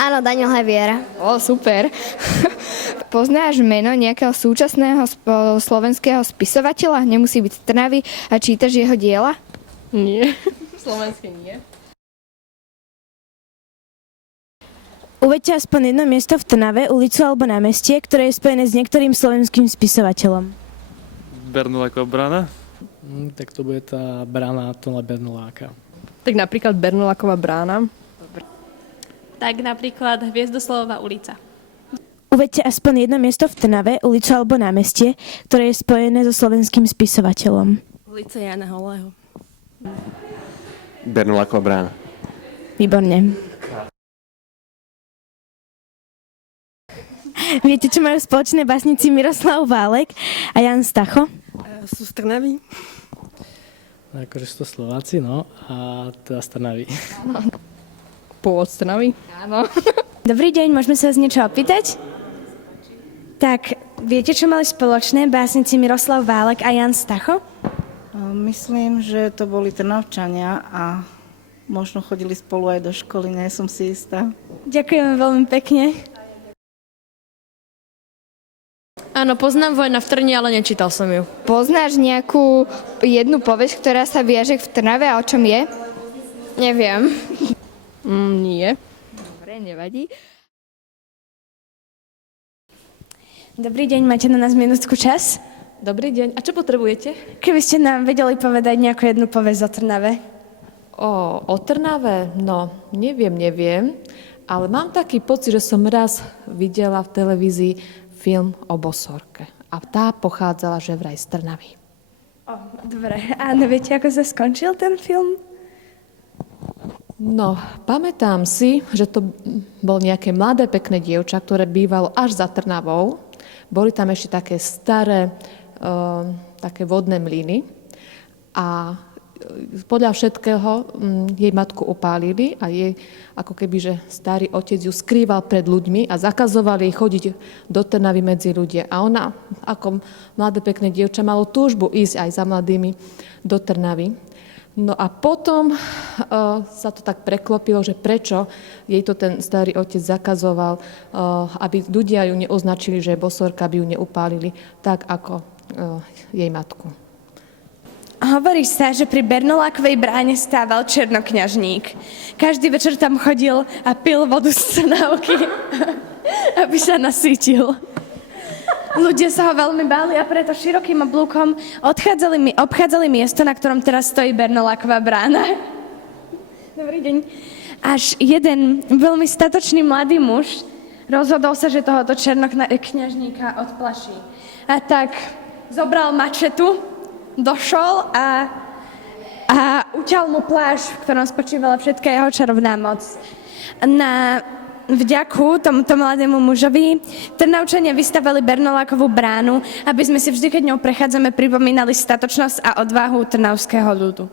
Áno, Daniel Heviera. O, super. Poznáš meno nejakého súčasného slovenského spisovateľa? Nemusí byť z Trnavy a čítaš jeho diela? Nie, slovenské nie. Uveďte aspoň jedno miesto v Trnave, ulicu alebo námestie, ktoré je spojené s niektorým slovenským spisovateľom. Bernoláková brána? Tak to bude tá brána Tona Bernoláka. Tak napríklad Bernoláková brána. Tak napríklad Hviezdoslavová ulica. Uveďte aspoň jedno miesto v Trnave, ulicu alebo námestie, ktoré je spojené so slovenským spisovateľom. Ulica Jana Holého. Bernoláková brána. Výborne. Viete, čo majú spoločné básnici Miroslav Válek a Jan Stacho? Sú z Trnavy. Akože sú to Slováci, no, a teda z Trnavy. Pôvod z Trnavy. Áno. Dobrý deň, môžeme sa vás niečo opýtať? Tak, viete, čo mali spoločné básnici Miroslav Válek a Jan Stacho? Myslím, že to boli Trnavčania a možno chodili spolu aj do školy, nie som si istá. Ďakujem veľmi pekne. Áno, poznám Vojna v Trni, ale nečítal som ju. Poznáš nejakú jednu povesť, ktorá sa viaže v Trnave a o čom je? Neviem. Nie. Dobre, nevadí. Dobrý deň, máte na nás minútku čas? Dobrý deň. A čo potrebujete? Keby ste nám vedeli povedať nejakú jednu povesť o Trnave. O Trnave? No, neviem, ale mám taký pocit, že som raz videla v televízii film o Bosorke. A tá pochádzala že vraj z Trnavy. Dobre, a neviete, ako sa skončil ten film? No, pamätám si, že to bol nejaké mladé, pekné dievča, ktoré bývalo až za Trnavou. Boli tam ešte také staré, také vodné mlyny. A podľa všetkého jej matku opálili a jej ako keby, že starý otec ju skrýval pred ľuďmi a zakazoval jej chodiť do Trnavy medzi ľudia. A ona, ako mladé pekné dievča, malo túžbu ísť aj za mladými do Trnavy. No a potom sa to tak preklopilo, že prečo jej to ten starý otec zakazoval, aby ľudia ju neoznačili, že je bosorka, aby ju neupálili tak ako jej matku. Hovorí sa, že pri Bernolákovej bráne stával černokňažník. Každý večer tam chodil a pil vodu z Trnavky, aby sa nasýtil. Ľudia sa ho veľmi báli a preto širokým oblúkom obchádzali miesto, na ktorom teraz stojí Bernoláková brána. Dobrý deň. Až jeden veľmi statočný mladý muž rozhodol sa, že tohoto černokňažníka odplaší. A tak zobral mačetu, došol a uťal mu plášť, v ktorom spočívala všetká jeho čarovná moc. Na vďaku tomuto mladému mužovi Trnavčania vystavali Bernolákovú bránu, aby sme si vždy, keď ňou prechádzame, pripomínali statočnosť a odvahu trnavského ľudu.